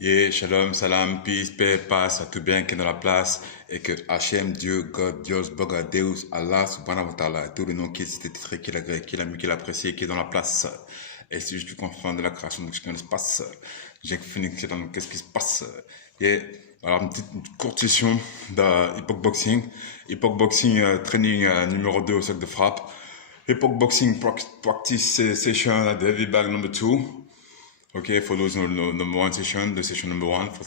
Yeah, shalom, salam, peace, paix, passe à tout bien qui est dans la place et que Hachem, Dieu, God, Dios, Boga, Deus, Allah, subhanahu wa ta'ala, tous les noms qui étaient titrés, qui l'a qui l'a mis, qui l'a apprécié, qui est dans la place. Et si je suis confront de la création, donc je connais l'espace. J'ai fini que dans qu'est-ce qui se passe. Yeah. Alors, une petite courte session d'Epoch Boxing. Epoch Boxing training numéro 2 au sac de frappe. Epoch Boxing practice session at the heavy bag number 2. Ok, for those number one session, the session number one, pour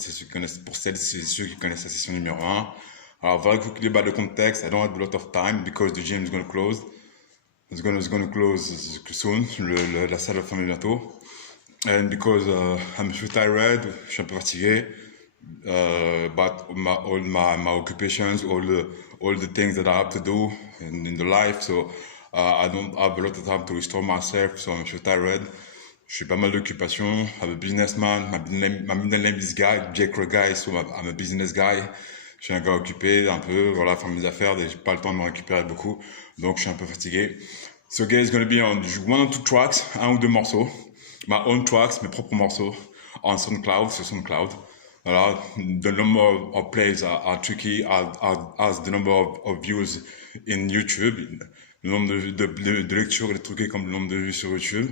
celles et ceux qui connaissent la session numéro 1. Alors, very quickly about the context, I don't have a lot of time because the gym is going to close. It's going to close soon, la salle va fermer bientôt. And because I'm too tired, je suis un peu fatigué. But all my occupations, all the things that I have to do in the life, so I don't have a lot of time to restore myself, so I'm too tired. Je suis pas mal d'occupations. I'm a businessman. My middle name is Guy, Jake Guy, so I'm a business guy. Je suis un gars occupé, un peu, voilà, faire mes affaires, j'ai pas le temps de me récupérer beaucoup, donc je suis un peu fatigué. So guys, it's gonna be on one or two tracks, un ou deux morceaux, my own tracks, mes propres morceaux, on SoundCloud, sur SoundCloud. Voilà, the number of plays are tricky as the number of views in YouTube. Le nombre de lectures est truqué comme le nombre de vues sur YouTube.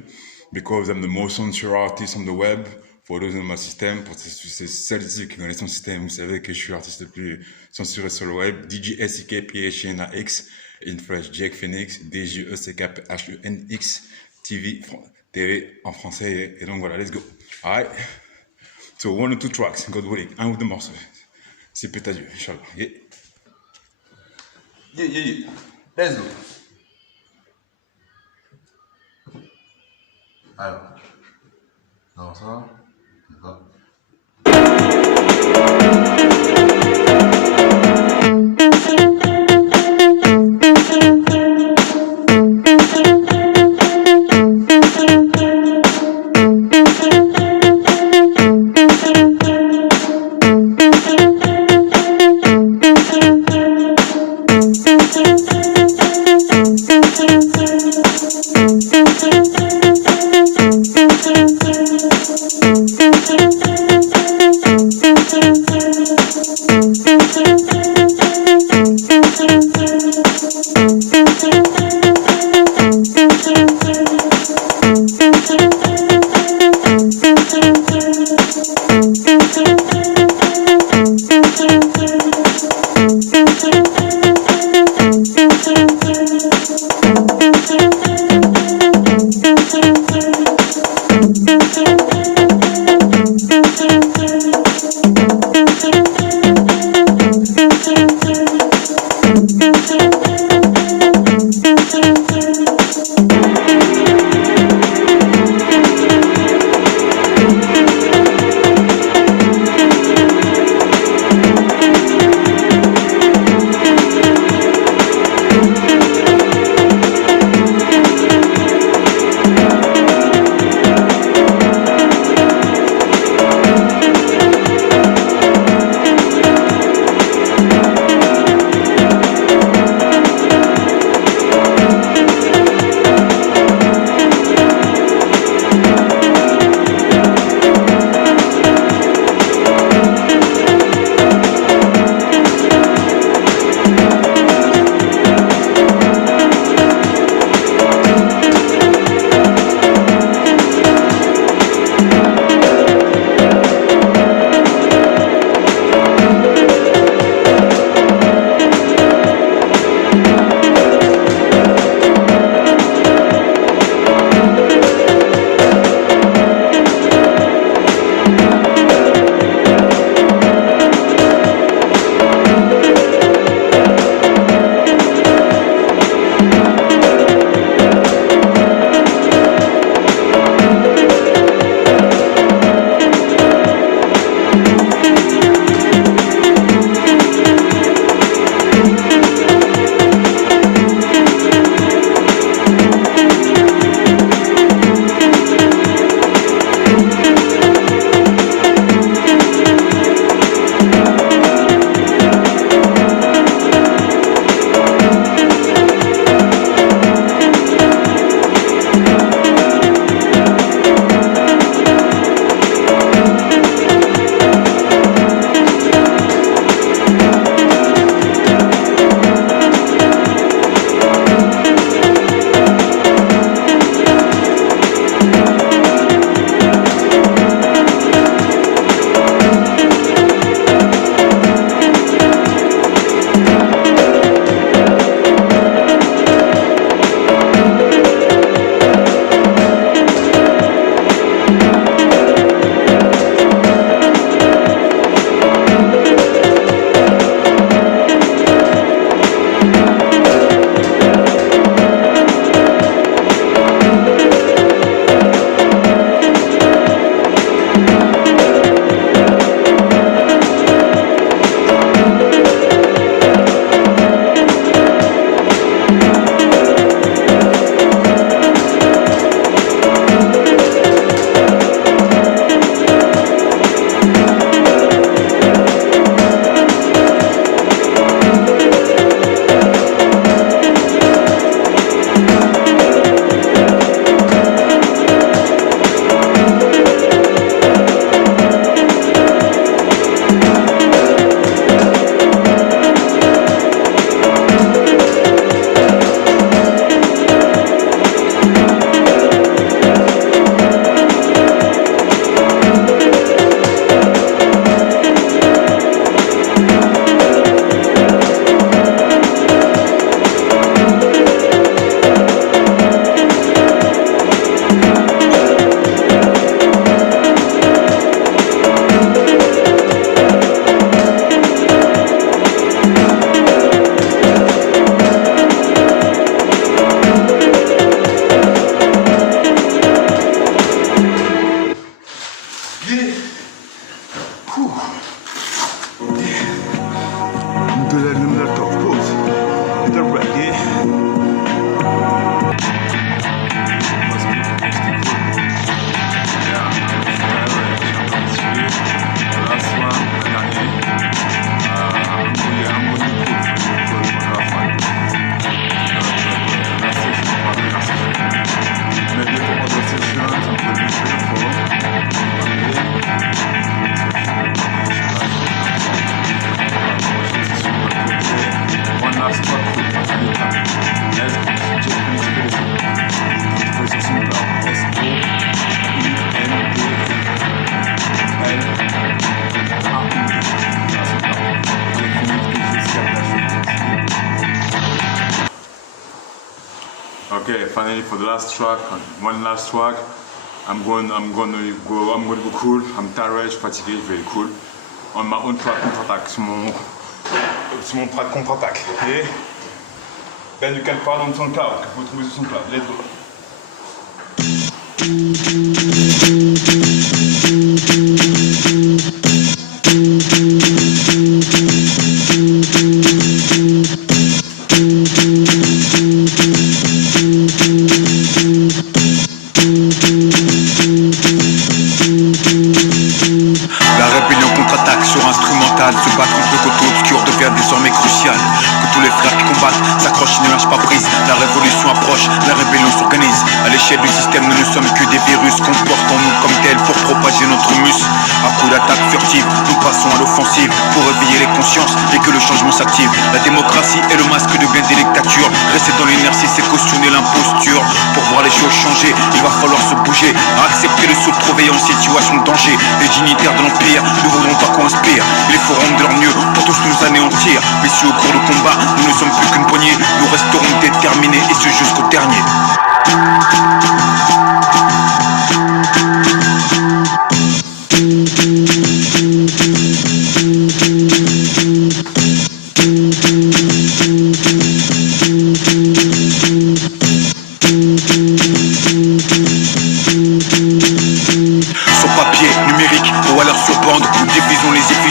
Because I'm the most censored artist on the web. For those in my system, pour celles-ci qui connaissent mon système, vous savez que je suis l'artiste le plus censuré sur le web. DJSEKPHNAX, in French, Jake Phoenix, DJECKPHENX, TV en français. Et donc voilà, let's go. Alright. So one or two tracks, God willing, un ou deux morceaux. C'est peut-être Dieu, Inch'Allah. Yeah. Yeah. Let's go. Alors, alors ça, d'accord. fatigué. Number 12, pause. Little break, yeah. Okay, finally for the last track, one last track, I'm going to go cool. I'm tired, je suis fatigué, je vais aller cool. On my own track contre-attaque, sur mon track contre-attaque. Okay? Ben you can find on SoundCloud, que vous trouvez sur SoundCloud. Let's go. Se battre contre le côté obscur devient désormais crucial. Que tous les frères qui combattent s'accrochent et ne lâchent pas prise. La révolution approche, la rébellion s'organise. À l'échelle du système, nous ne sommes que des virus qu'on porte en nous comme tels pour propager notre mus. À coup d'attaque furtive, nous passons à l'offensive pour réveiller les consciences et que le changement s'active. La démocratie est le masque de bien des dictatures. Rester dans l'inertie, c'est cautionner l'imposture. Pour voir les choses changer, il va falloir se bouger, à accepter de se trouver en situation de danger. Les dignitaires de l'Empire ne voudront pas qu'on inspire. Il faut rendre de leur mieux pour tous nous anéantir. Mais si au cours du combat, nous ne sommes plus qu'une poignée, nous resterons déterminés et ce jusqu'au dernier.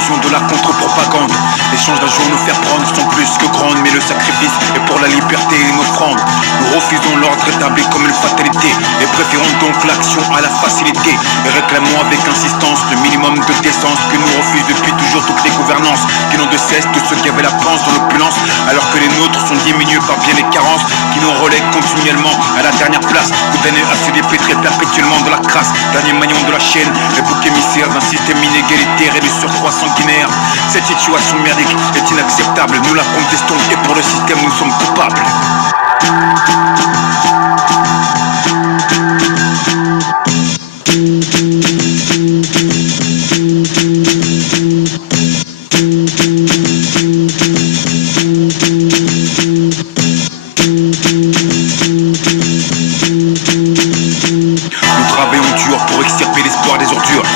De la contre-propagande. L'échange d'un jour nous faire prendre sont plus que grandes, mais le sacrifice est pour la liberté et une offrande. Nous refusons l'ordre établi comme une fatalité et préférons donc l'action à la facilité. Et réclamons avec insistance le minimum de décence que nous refusent depuis toujours toutes les gouvernances qui n'ont de cesse que ceux qui avaient la panse dans l'opulence, alors que les nôtres sont diminués par bien les carences qui nous relèguent continuellement à la dernière place, condamnés à se dépêtrer perpétuellement de la crasse. Dernier maillon de la chaîne, les boucs émissaires d'un système inégalitaire et de surcroît sanguinaire. Cette situation merdique est inacceptable, nous la contestons et pour le système nous sommes coupables.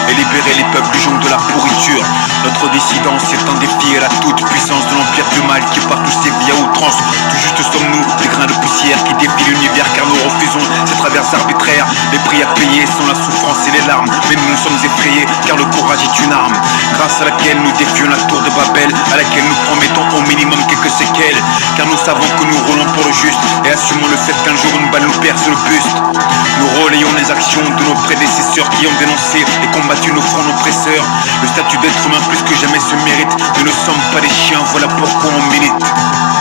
Et libérer les peuples du joug de la pourriture. Notre dissidence est un défi à la toute puissance de l'empire du mal qui partout sévit à outrance. Tout juste sommes-nous des grains de poussière qui défient l'univers car nous refusons ces travers arbitraires. Les prix à payer sont la souffrance et les larmes, mais nous nous sommes effrayés car le courage est une arme grâce à laquelle nous défions la tour de Babel, à laquelle nous promettons au minimum quelques séquelles, car nous savons que nous roulons pour le juste et assumons le fait qu'un jour une balle nous perce le buste. Nous relayons les actions de nos prédécesseurs qui ont dénoncé et combattu nos fronts oppresseurs. Le statut d'être humain plus que jamais se mérite. Nous ne sommes pas des chiens, voilà pourquoi on milite.